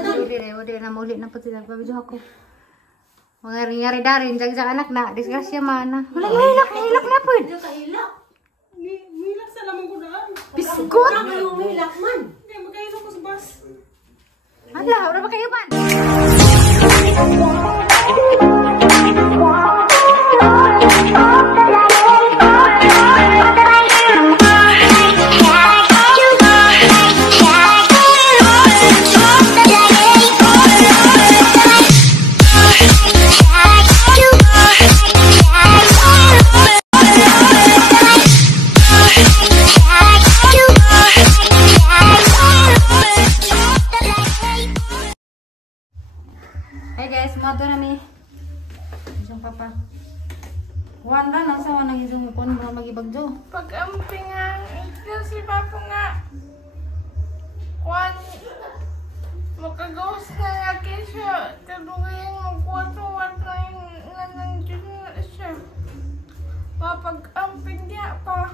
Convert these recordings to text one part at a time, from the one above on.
Udah na muli na pati nagpabidyo ako. Mga ringyari darin, jag anak na, disgrasya mana. Wala hilak na po. Hindi ka hilak. Hilak sa lamang ko daan. Biskot. Hilak man. Hindi, magkahilak ko sa bus. Hala, udah ba kayo man? Hey guys, moto na ni. Isang papa. Wala na sa wanang isang kon mo magibagjo. Pag-amping nga, ito si Papa nga. Kwan, makagawas na nga siya. Kadugay magkwato-wat na yung nandiyan na siya. Papag-amping niya pa.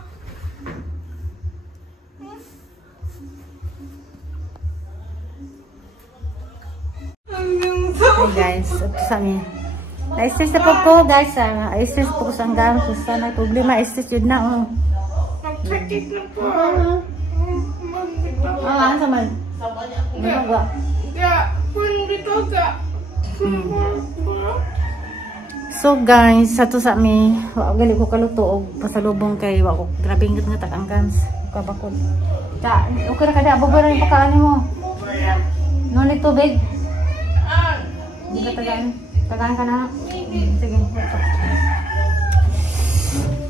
Hey guys, ito sa amin. Na-stress na po ko guys. Na-stress po ko sa hanggang. Basta may problema, stress yun na. Nagsakit na po. Ano sa man? Ano ba? Ya, pun dito ka. So guys, sa to sa amin. Gali ko kaluto o pasalubong kay wako. Grabe nga nga takangkans. Kabakod. Okay na kada. Ababa na yung pagkaani mo. Nulit tubig. Hindi ka tagaan. Tagaan ka na.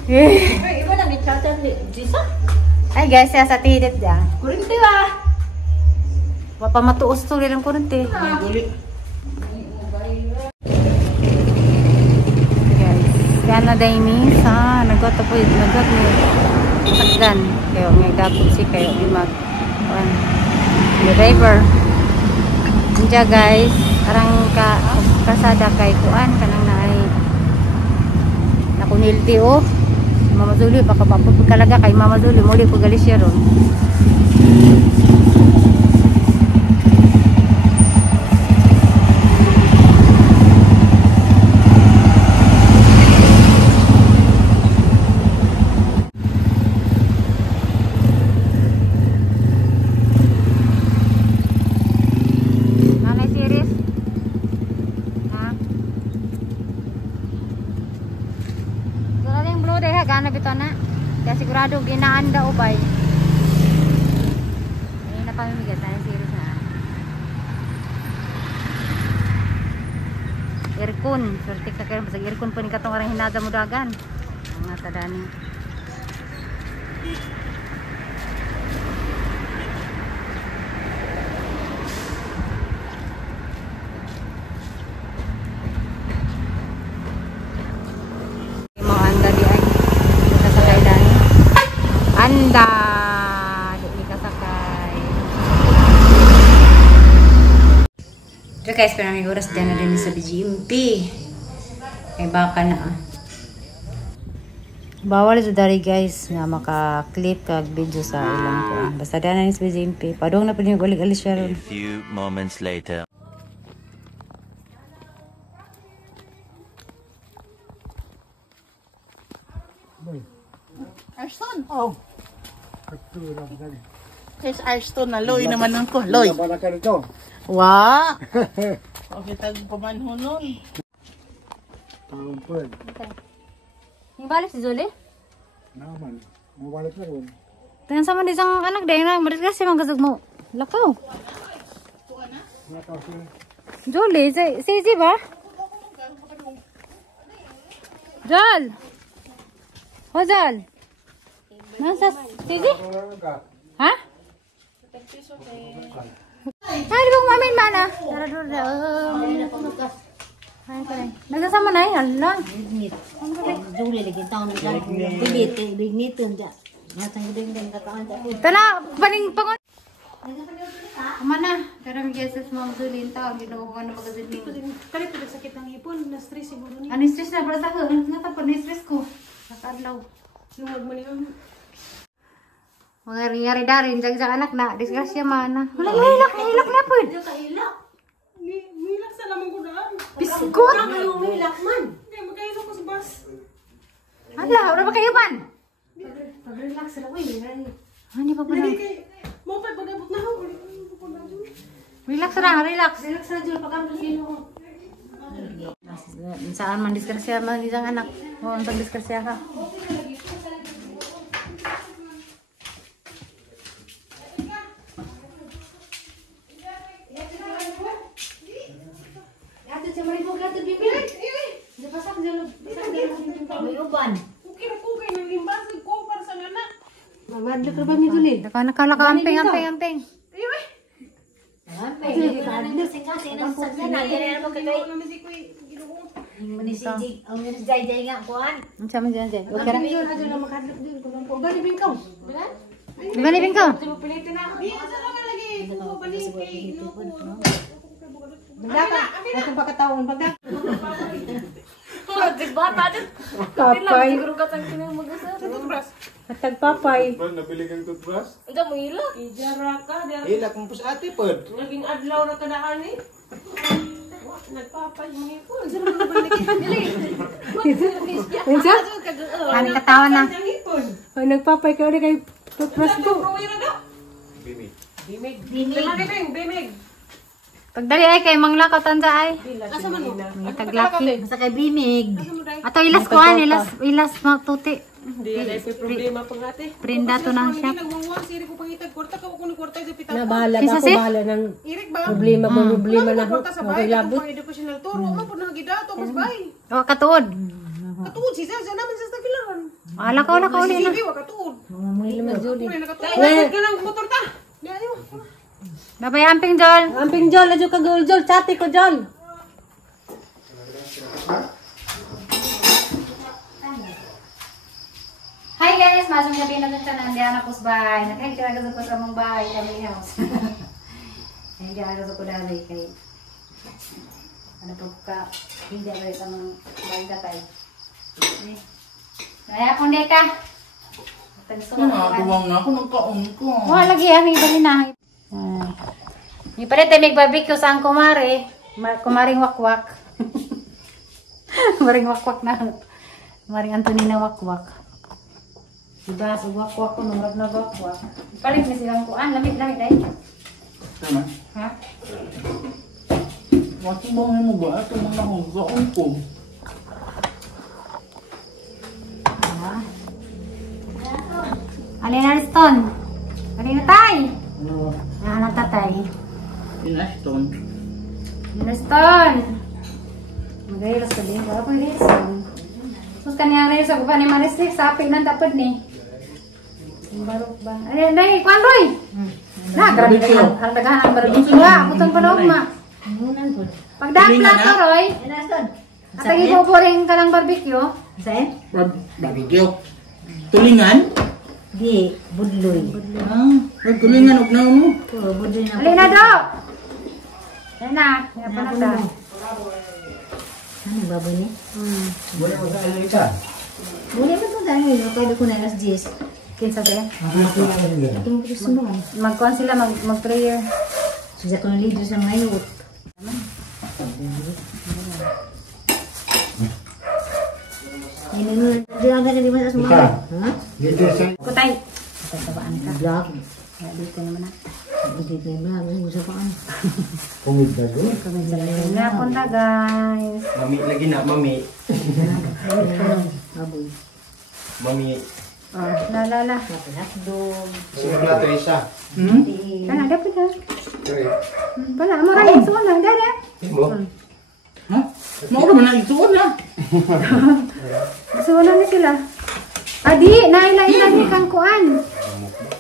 Sige. Iba lang i-chatter ni Jisa. Ay guys, sa titit dyan. Kurinti ba? Wapa matuos to rin ang kurente. Guys, yan na day mi sa nagot po nagot ni sakdan. Kayo may dapot si kayo may mag driver. Diya guys, arang kasada kay kuan kanang naay nakunilti o Mama Zuli baka papud kalaga kay Mama Zuli muli ko gali siya ron. Gana bito na. Kaya sigurado ginaan daw ubay. Ay na pamimigas na series na. Aircon, surtik sa kayo basag aircon po ni katong arang hinada mo dagan. Mga tadani. Anda, di kasakay. So guys, pero may oras dyan na din sa BGMP. May baka na. Bawal ito dari guys na maka-clip kag video sa ilang ko. Basta dyan na sa BGMP. Padong na pa niyo ulit-alis siya ron. A few moments later. Arston. Oh. Kaysa Arston na Loy naman nun ko. Loy. Wa. Okay, tagpamanho nun. Yung balik si Zuli? Naman. Mabalik na rin. Tangan sama di sang anak dahil na maris kasi magkasag mo. Lakaw. Zuli, si ba? Jal. Jal. Nasa Siji? Ha? Ay, di ba kumamin mana? Tara dulu dah. Nagsasama na yan, lang. Juli lagi tahun bibit bibit enggak. Matang ding kataan ta. Tala, paning pangon. Mana? Karang Jesus Ma'am Zulin taon ginoo ko na magazine. Kali pud sakit ng ipon, na stress siguro ni. Ano stress na para sa ko? Nga ta pa stress ko. Nakadlaw. Lungag man yun. Mga ringyari darin, jag anak na, disgrasya mana. Wala hilak na po. Hindi ka hilak. Pagod? Ano may lakman? Kaya magkailo ko sa bus. Hala, wala ba kayo man? Pag-relax na ko eh. Hindi pa pala. Mo pa pag-abot na ako. Relax lang, relax. Relax na dyan pag-abot sino ko. Saan man diskrasya man isang anak. O, ang pag-diskrasya ka. Ato siya maripog natin bibili. Pasak dyan. May uban. Kukira ko kayo ng limbas. Ko para sa anak. Mamadlo ka ba mi tuli? Nakala ka, amping, amping, amping. Ayun Ang sama dyan dyan. Okay ra? Balik Gani bing ko? Ba, nabili kang toothbrush? Ilak mo po sa ate, pod. Naging adlaw na kadaan eh. Nagpapay mo ko. Ani katawan na. nagpapay ka ulit kay toothbrush ko. Bimi. Bimig. Pagdali ay kay manglakaw tanda ay. Asa man mo? Taglaki. Sa kay Bimig. Ato ilas ko an, ilas matuti. Hindi na problema pang ate. Prenda to ng Hindi shop. nagmangwang siri ko pangitag kwarta ka ko ni kwarta sa pitaka. Nabahala Kinsa na ako, si? bahala ng Irik ba? problema ko, problema na ako. Kwarta sa Okay, bahay, labot. pang educational turo man pud nagidato mas bahay. O katuod. Katuod si Sa naman sa tagilaran. Ala ka uli na. Sige wa katuod. May naman Judy. Tuloy na katuod. Ay, ka ng motor ta. Di ayo. Babay amping Jol. Amping Jol, adyo ka gawal Jol, chati ko Jol. Hi guys, masong gabi na dito ng Diana Pusbay. Nakikita ko sa mong bahay, family house. Hindi ako sa kudali kay ano po ka, hindi ako sa mga bahay gatay. Kaya kung di ka. Nakakuwang na ako ng kaon ko. Wala lagi aming balinahay. Ni pare tayo may barbecue sa ang kumare. Kumaring wakwak. Kumaring wakwak na. Kumaring Antonina wakwak. Diba, sa wakwak ko, nung na wakwak. Palit na silang kuan, lamit-lamit ay. Tama? Ha? Wakit bang mo ba? Ito mga akong kaon ko. Alin na Ariston? Alin na tay? Ano? Ano tatay? Inaston. Ariston! Magayilos ka din. Wala ko yung Sus kanya rin sa kupa ni Maristik, sapig ng tapad ni. Barok ba? Ay, dahil, kuan Roy! Na, grabe ka lang. Haragahan ang barbecue. Putong palong ma. Pagdapla ka Roy. At ang ipupuring ka ng barbecue. Saan? Barbecue. Tulingan? Di, budloy. Tulingan og naon mo. Puro budloy na. Alin na do! Alin na. Kaya pa na ta. Ano baboy ni? Wala mo sa alita. Muli ba ito dahil yun? Pwede ko na alas 10. Kinsa siya? Ito mo gusto mo. Magkuhan sila, mag-prayer. Susa ko ng leader sa mga yun. Hindi agad na di mo sa sumama. Ha? Dito sa... Kutay. Tatabaan ka. Vlog. Kaya dito naman na. Hindi ko yung vlog. Ano sa paan? Pumid na doon. Nga punta guys. Mami lagi na, mami. Baboy. Mami. Oh, la. Hotdog. Sino na ito isa? Kana, dapat na. Wala, maraming suwan lang. Dada. Mo? Ha? Mauro man na ituon na. Suwan na sila. Adi, naila-ila ni kang kuan.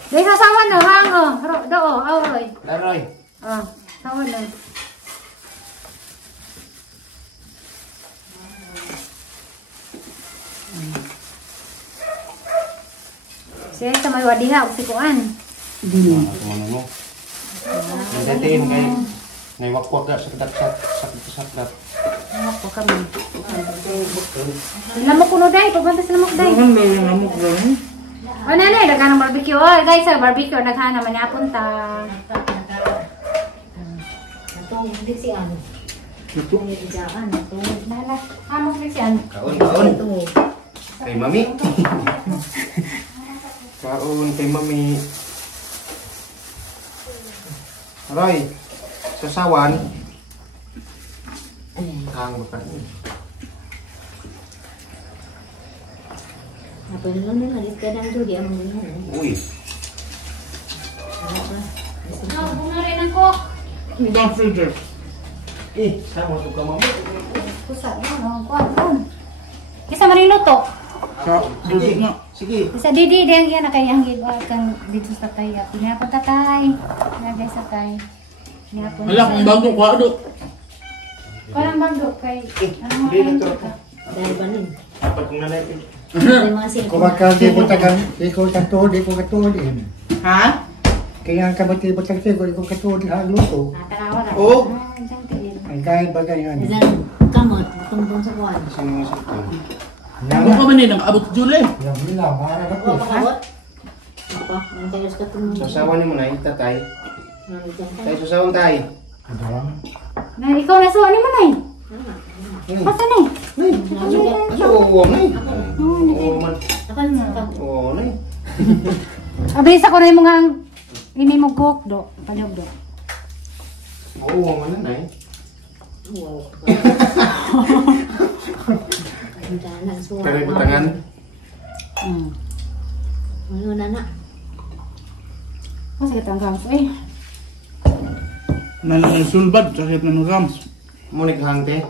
Dahil sasawan no, hang o. Do o, Roy. Laroy. Oh, sawan na. Siya sa may wadiha, si kuan. Ano mo? Ang dating ngay wakwak sa sakit. Ako kami. Sila mo kuno day, pagbanta sila mo day. Ang may namok lang. O nanay, naghanang barbecue. Oh, guys, sa barbecue, naghanang man niya punta. Ito, hindi si ano. Luto. Ay, bigaan. Ito. Nala, amos rin siyan. Kaon, kaon. Ito. Kay mami. Kaon kay mami. Aray. Sasawan. Hang bakal ni. Apa yang lalu hari kadang tu dia mengenal. Uy. No, buna rin ang cook. Ang filter. Sama tu ka mami. Kusa, no, kuwan. Kisa mariluto. Sa luto nga. Sige. Bisa didi dia yang kay ang kang dito sa tay. Pinya pa tatay. Nagay sa tay. Niya po. Ala, kung bago ko do. Parang bagdo kay ano Di na to. Dahil ba nun? Apa kung nanay? May mga sila. Kung di ko tagang, di ko katuod, di ko katuod. Ha? Kaya ang kamatibot ang sigo, di ko katuod ang luto. Tanawa ra. Oo. Ang gaya ba ganyan? Ilan kamot, tungtong sa kuwan. Sino mo sa to? Ako ka man nang abot July. Yang bilang, marah Ako ako. pakabot. Ako, ang tayo sa katong. Sasawan ni mo na tatay. Nandiyan ka. Tay sasawan tay. Adalang. Na ikaw na suwa ni mo nay. Nay. Pasa nay. Aso oo nay. Oo man. Ako na. Oo nay. Abis ako na yung mga ini mo cook do. Panyog do. Oo man nay. Wow. Ang dalan suwa. Pero butangan. Ano na na? Masakit ang gams eh. Sulbad, sakit na ng rams. Mo ni hangte.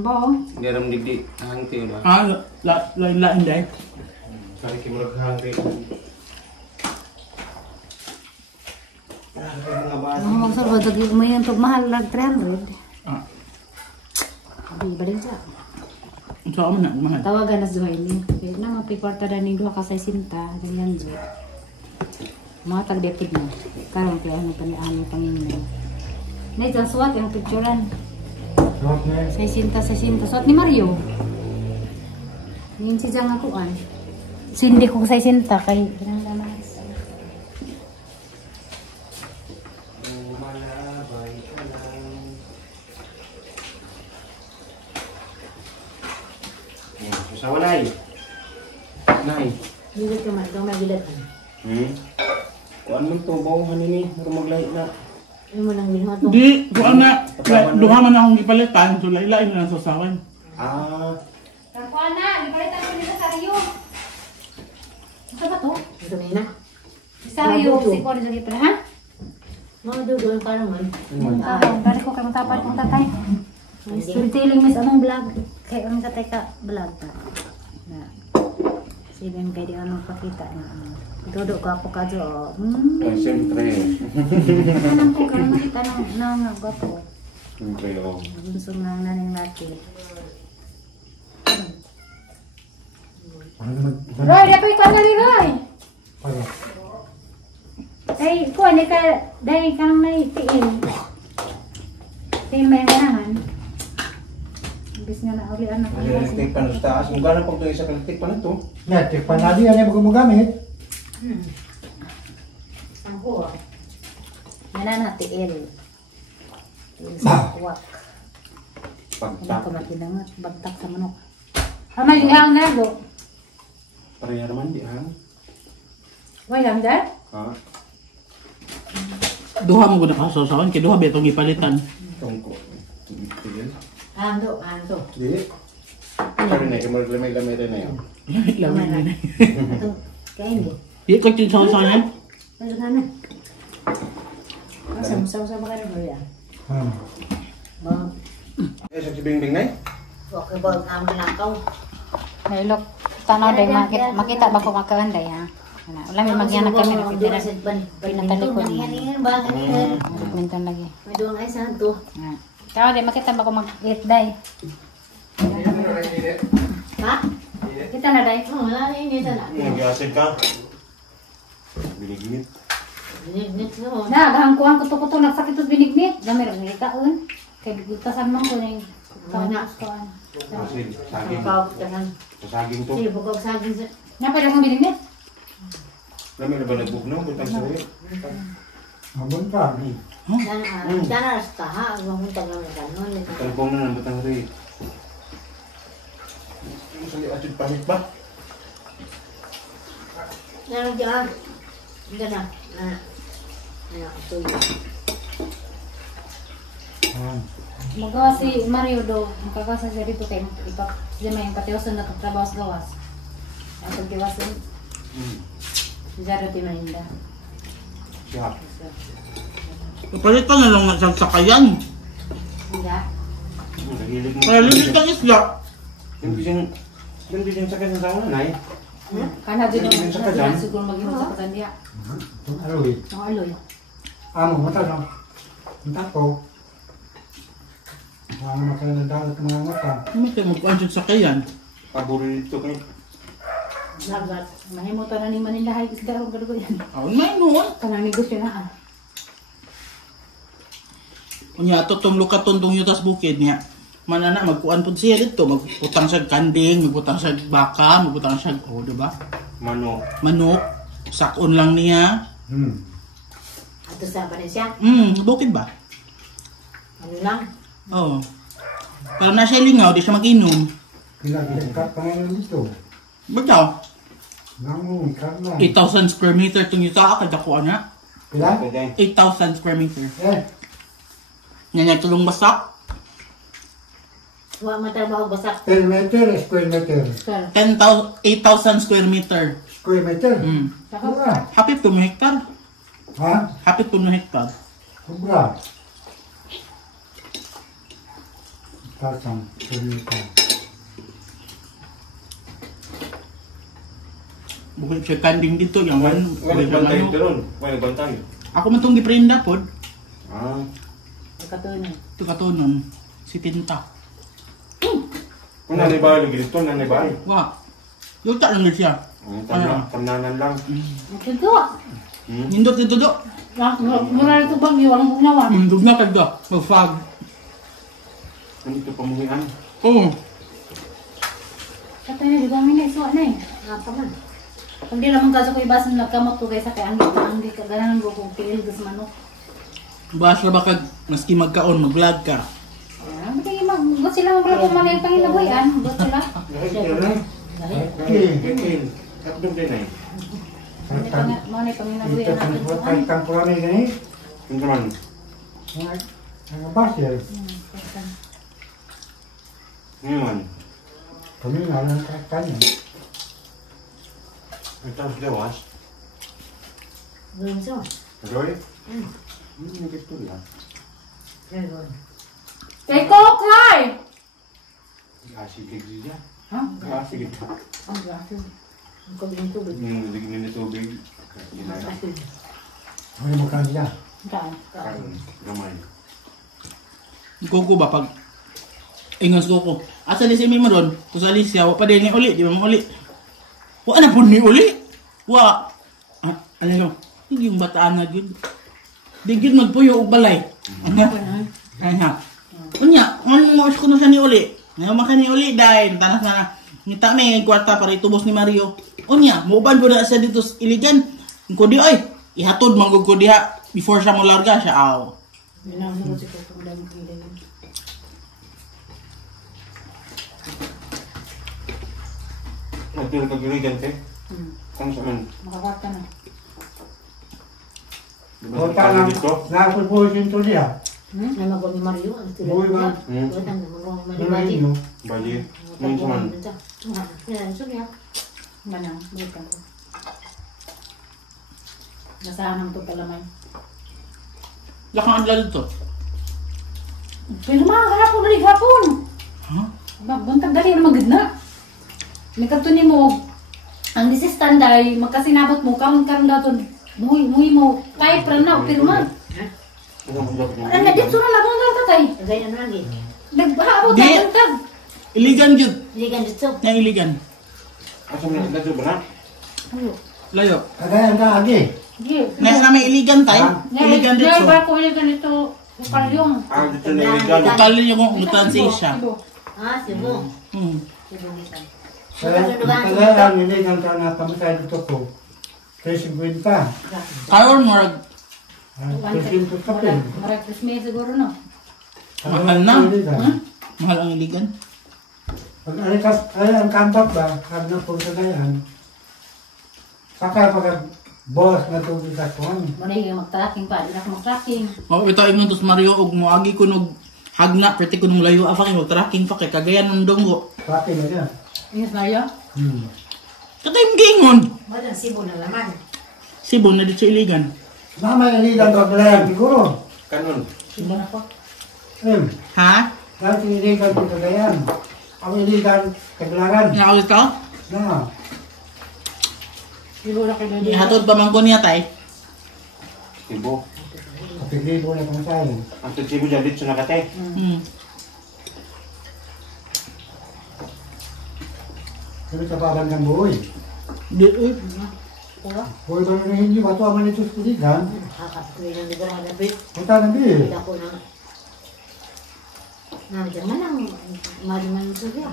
Bo. Di ram digdi hangte ba. Ah, lain dahil. Kali ki mo hangte. Ang magsurbo dagi mo yung tug mahal lag 300. Ah, Abi balik sa. sa amin na, mahal. Tawagan na Zuhaili. Kaya na mapikwarta na ning duha ka sa sinta. Ganyan zo. Mga tag-depid na. Karong kaya ano pa ni ano panginoon. Na ito suwat yung picturean. Suot na Sa sinta. Suwat ni Mario. Yung si Jang akuan. Sindi ko sa sinta kay ginang Sasawan nay. Nay. Bilat ka man, ikaw may bilat. Kuan man to bawhan ni muro maglay na. Ano mo nang binuha to? Di, kuan na, duha man akong gipalitan, so lain na lang sa sawan. Ah, Kakuan na, ipalitan ko nila sa Rio. Ito ba to? Ito na yun. Sa Rio, si Cor dito pala, ha? Mga dugo, parang man. Balik ko kayo matapad kong tatay. Storytelling miss anong vlog? Kaya ang tatay ka vlog pa. Na. Sige, kaya di ka magpakita na. Dodo ka po ka dyan. siyempre. Anong ko kayo makita ng gwapo. Siyempre oh. Gunsong ng naning natin. Roy, dapat ikaw na rin, Roy! Ay, kuha, di ka, dahil ka nang naitiin. Tiin ba yung ganahan? Ibis nga na ulian na ko. Kalitik pa na sa taas. Kung gano'n pag ito isa kalitik pa na to. Netik pa na di, yan yung gumagamit. Sangko. Yan na tiil. Tiil sa kuwak. Hindi Pagtak. ko matinangat. Bagtak sa manok. Amal yung hang nago. Pareha naman di ha. Why lang dad? Ha? Duha mo gud sa sawan, kay duha betong gipalitan. Tungko. Tigil. Ando. Di. Sabi na, lamay-lamay rin na yun. Lamin na. Ito, kain mo. Di ko tin sa sawan. Ano ka na? Sa ba ka na ba yan? Ba, Eh, sa sibing-bing na eh. okay ba, ang nakaw. May look. Tanaw day, makita ba ko makakanday ha? Wala may magyan na kami. Pinatalikod niya. Minton lagi. May doon ay santo. Kaya day, makita ba ko mag-eat day? Ha? Kita na day. Oh, wala na yun na. Nag-acid ka. Binignit. Nit no. Na, gahangkuhan ko to nagsakit at binignit. Gamit ang ngitaon. Kaya bigutasan mo ko na yung kawan. Acid. Saging. Nakaw tanan. Sa saging to. Sige, bugog saging sa. Nga pwede akong binignit? Lamay na ba nagbuk na? Butang sa iyo. Mabunta. Dan harus tahan, mamunta lang na gano'n. Talbong na ng batang rin. Masali atid pamit ba? Yan dyan. Hindi na. Ito yun. Magawa si Mario do, makakasa siya dito kay ipak siya may patiwasan na katrabaho sa gawas. Ang pagtiwasan, siya rin tinahinda. Siya. Kapalit pa na lang nagsasakayan. Hindi. Nahilig mo. Kaya limit ang isla. Hindi dyan sa kasang taon na eh. Kana din Yung yung sa kasan? siguro maging sa kasan diya. Itong aloy. Ang aloy. Amo, mata no. Mata ko. Ano mata na dalat ng mga mata. May tayo magkuhan sa sakayan. Paborito ko eh. Lagat. Mahimutan na ni Manila hay isda ang gado yan. Awan na yun. Kanang negosyo na ah. Kunya, itong lukatundong yutas bukid niya. Manana, magkuhan po siya dito. Magputang siya kanding, magputang siya baka, magputang siya, diba? Manok. Manok. Sakon lang niya. Ito sa pa rin siya. Bukid ba? Ano lang? Oo. Pero na siya lingaw, di siya mag-inom. Pinag-ikat pa ngayon dito. Bagaw? Nangungikat na. 8,000 square meter itong yuta, kadakuan na. Pila? Pwede. 8,000 square meter. Eh, Tulong basak. Huwag matrabaho basak. 10 meter, square meter. 8,000 square meter. Square meter? Saka Happy 2 hektar. Ha? Happy 2 hektar. Sobra. Tasang, square meter. Bukod siya kanding dito. Yung Wala bantay ito ron. Wala bantay. Ako man itong giprinda po. Ah. katunan. Ito katunon. Si Tinta. Kung nanay ba, lagilito, nanay ba? Wah. Yung ta lang siya. Tamnanan lang. Ito. Nindot dito do. Mura ito bang walang bugnawan. Mindog na kagda. Mag-fog. Ano ito pamuhian? Oo. Katanya di ba minay suwa na eh. Apa man? Hindi naman kaso ko ibasan nagkamot ko guys sa kay Anggi ka ganahan ko kung pilil gus manok. Bahas na ba kag maski magkaon, mag-vlog ka. Ah, hindi mag sila mag-vlog man ang panginabuhian, gut sila. Kekil. Kapdog din ay. Mga panginabuhian Ito natin sa ko. mga kampuran ini. Yung naman. Mga basir. Yung naman. Kami nga lang kanya. Ito ang dewas. Belum semua. Adoy? Gitu lah. Belum. Teko, Clyde! Asik dia. Hah? Asik gitu. Ang grabe. Kau bilang tu betul. Lignin ito big. Ano mo kanya? Kaan. Kan gamay. Kuko ba pag ingas kuko. Asa ni si Mimo ron? Kung sa Alicia, wa pa din ni uli, di ba mo uli? Wa na po ni uli. Wa. Ano yun? Hindi yung bataan na yun. Di yun magpuyo o balay. Ano? Kanya. Kunya, ano mo ko na siya ni uli? Ngayon maka ni uli dahil tanas na ngita may kwarta para itubos ni Mario. Unya, muuban ko na siya dito sa Iligan. Kung di ay, ihatod manggug ko diha before siya mo larga siya aw. Yun ang siguro si Teko kung dami kong ilagay. Nagturo ka giligan te. Kung saan. Makakwarta na. Kota lang. Napupusin to niya. Nama kau ni Mario. Buhay ba? Buat tanda mau Mario Ano baji. yun, no? Bali. Yung saan. Ya, sudah. Manang, bukan ko. Nasahan to palamay. Lakang adla dito. Pero mga kahapon ulit hapon. Huh? Buntag dali na magid na. Nagkatunin mo, ang disistanday, magkasinabot mo, karon daw to, muhi mo, kahit pranaw, pirma. Ano na, dito na lang ang tatay. Ganyan lagi. Nagbahabot Di. na buntag. Iligan jud. Ligan dito. Na iligan. Asa mo na ito ba? Layo. Kagaya ka agi. Na may iligan tay. Iligan Ngayon, dito. ba ko iligan ito, ukalyong. Ah, dito na iligan. Total niyo kung mutan si Isha. Ah, Cebu. Cebu kita. Kagaya ang niligan ka na pamatay dito ko. 350. Karon murag 300 ka pin. Marakis may siguro no. Mahal na. Mahal ang iligan. Pag ang kampak ba, kag na po sa gayan, saka pag boss na tubig sa kuhan. Muna yung mag-tracking pa, di na ako mag-tracking. Ito ingon tos Mario og moagi ko nog hagna pwede ko nung layo apa kay mag-tracking pa kay kagayan ng donggo. Pati na yan. Yes, Mario? Katay gingon. Walang sibo na laman. Sibon na dito sa iligan. Mama yung iligan paglayan siguro. Kanon. Sige na po. Ha? Dahil yung iligan sa gayan. Ang iligan kaglaran. Nakawit ka? Na. Siguro kayo doon. Ihatod pa man ko niya tay. Tibo. Kapilibo na kung sa'yo. Ang tibo dyan dito sa nakate. Sabi sa baban ng buhay. Di uy. Buhay ba nyo hindi ba ito aman ito sa iligan? Kakatuloy ng lugar ang labit. Punta na di. Hindi ako na. Nandiyan man ang maliman ng surya.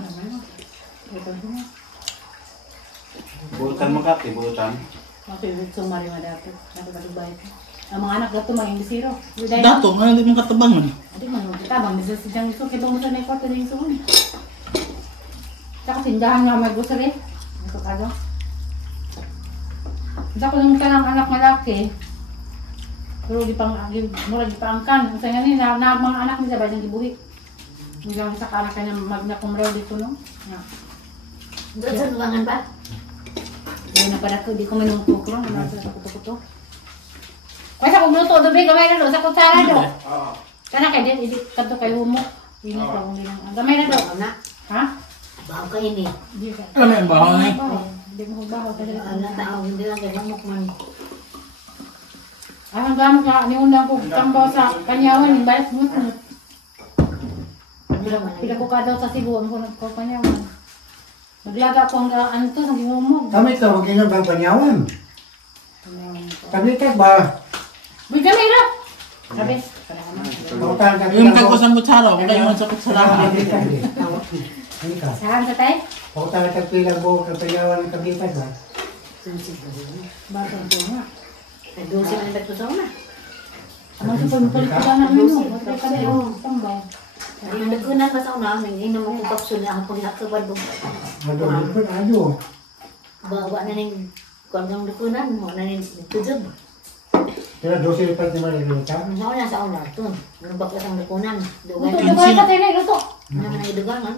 Bulutan mo ka, bulutan. Makiwit sa Mario nga dapat. Dapat balit. Ang mga anak dato mga imbisiro. Dato nga di mo katabangan. Adi man mo kita bang bisa sidang iso kay mo sa nay kwarto din iso. Saka tindahan nga may grocery. Ito kado. Dako nung kanang anak malaki. Pero di pang mura di paangkan. Sa nga ni na mga anak ni sa badang gibuhi. Hanggang sa kanak kanya magna kumraw dito no. Doon sa luwangan ba? Hindi na pala ko, di ko manungkok lang. Wala sa kuto-kuto. Kaya sa kugluto, dobi, gamay na do, sa kutsara do. Kana kay din, hindi kanto kay humok. Hindi na pa, hindi lang. Gamay na do. Na. Ha? Bahaw ka ini. Hindi ka. Alam mo yung bahaw na eh. Hindi mo bahaw. Ang tao, hindi lang kay humok man. Ang gamit nga, niundang ko tambaw sa kanyawan, yung bayat mo. Pila ko ka daw sa Cebu, ang kunag ko kanyawan. Maglaga ko ang ano to, sa humok. Kami ito, magkingan bang panyawan. Kami ito ba? Uy, gamay na! Sabes. Pautan ka Yung kagos ang kutsara, wala yung sa kutsara. Saan sa tayo? Pautan ka pilang buhok ng panyawan ng kabitan ba? Bakit ko nga? Nagdusin ang nagtusaw na. Amang sa pagpalitan namin mo. Matay ka na yung tambaw. Ang nagkunan pa sa una, nang mo ko kapsul na ako nakakabad mo. Madulog ko na ayo. Bawa na ning kung ang nagkunan mo na ning tujog. Kaya dosi pa di malagay ka. Sa una ito. Nang baklas ang nagkunan. Luto, Dugan. luto ka tayo na, luto. Naman ang idugangan.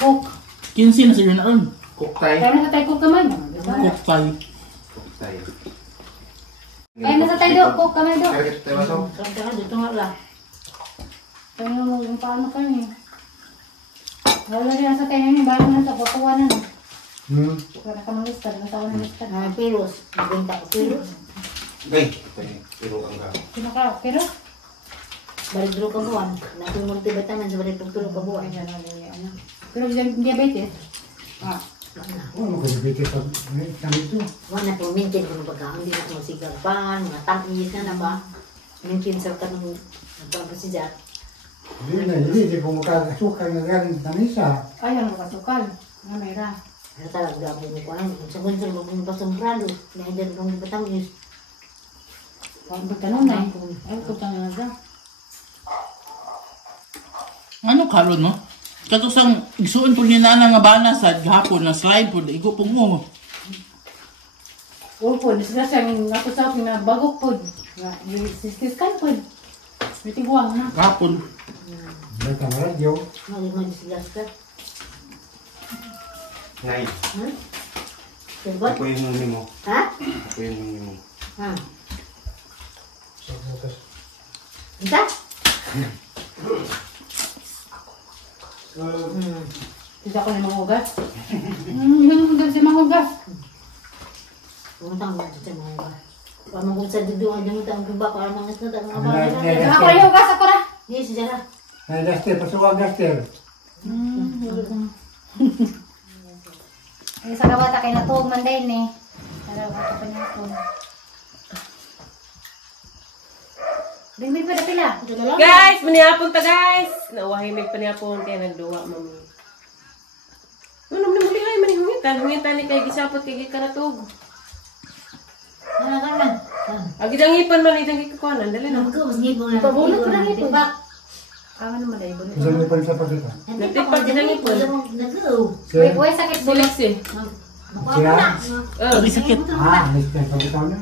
Cook. 15 na siguro na ron. Kuktay. Kaya na sa tayo cook kamay. Kuktay. Kuktay. Kaya na sa tayo do, cook kamay do. Kaya tayo maso. Kaya dito nga lang. Kaya na mo yung paano kami. Wala rin sa tayo na bayan na sa papuwa na. Kaya ka mag-listad, nasawa na listad. Pilos. Nagpunta ko pilos. Gay. Pero ang ka. Sino ka? Pero? Balik dulu ka buwan. Natin multivitamin sa balik tulog ka buwan. Pero diabetes. Ah. Oh, magkabibigay pag kami ito. Wala pong mintin kung pagkaon din ako sigapan, mga tamis na ba. Mintin sa kanong nagpapasidat. Hindi ko makakasukal na galing sa misa. Ay, ano ka sukal? Nga mayra. Ano talaga ako mo ko lang. Sa bunso mo kung pasombrado. Nahidan kong batamis. Huwag magtanong na eh. Ay, kutang na na. Ano karon no? Katusang igsuon po ni nana nga bana sa gahapon na slide po igo po mo. Po, disgrasya ng ako sa akin na bagok po. Siskan po. Bitiguang na. Gahapon. May radyo. Mag-disgas ka. Ngay. Ha? Sibot? Ako yung mumi mo. Ha? Ako yung mumi mo. Ha? Isa? Tidak ko na mahugas. Hindi siya mahugas. Pumunta ko sa mga ba. Kung mga sa duduan, yung utang ko ba, kung mga sa mga ba. Ako na hugas, ako na. Yes, siya. Ay, Gaster, pasuwa Gaster. Ay, sa gawata kay natuog man din eh. Sa gawata kay natuog. Bimbi pa na pila. Guys, manihapon ta guys. Nawahimig pa nihapon kaya nagduwa mami. Ano naman muli ay manihungitan. Hungitan ni kay gisapot kay karatog. Ano. Agi dang ipan man itang kikuanan, dali na. Mas ngipon na. Pabulot ko lang ipon. Timbak. Kaman naman na ibon. Isang ipon sa pagkita. Nagtipak din ang ipon. Nag-go. Uy, sakit bulok. Siliksi. Makuha mo na. Oh, Di sakit. Alis na pagkita na.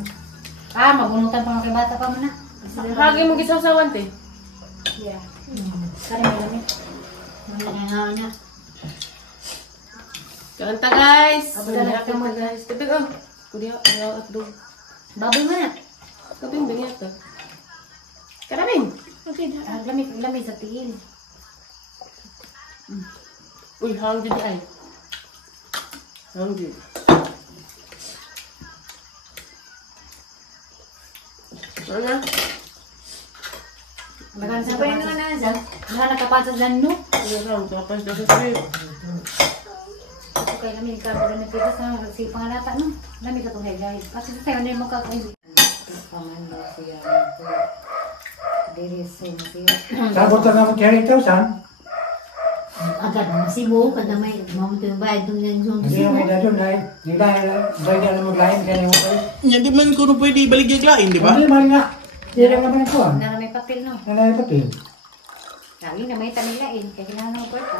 Mabunutan pa mga kay bata pa mo na. hagi mo gisaw-sawan te. Yeah. Kaya may lamig. Nangangaw na. Kanta guys. Abdala ka mo. Guys, kapag oh. Kudiya, ayaw at dog. Baboy mo na. Kapag bingit to. Karabing. Lamig sa tingin. Uy, hang jud ay. Hang jud. Ano? Magan sa Sabay naman na sa. nakapasa dyan, no? Ano, tapos na sa sa'yo. Ito kay lamig ka, pero nagtigas na si pangalata, no? Lamig ka itong guys. Kasi sa tayo, mo ka kayo. Pamando siya. Diri sa siya. Sabot na mo kaya ito, san? Agad mo sibo. Kada may mamunti yung bayad itong yan yung Hindi sibo. may dadon na hindi dahil na maglain kaya yung kayo. Nya di man ko pwede balik yung lain, di ba? Hindi man nga. Hindi lang naman ito. Na may papel, no? Nanay pati. Lagi na may tanilain. Kaya kailangan ng kwarta.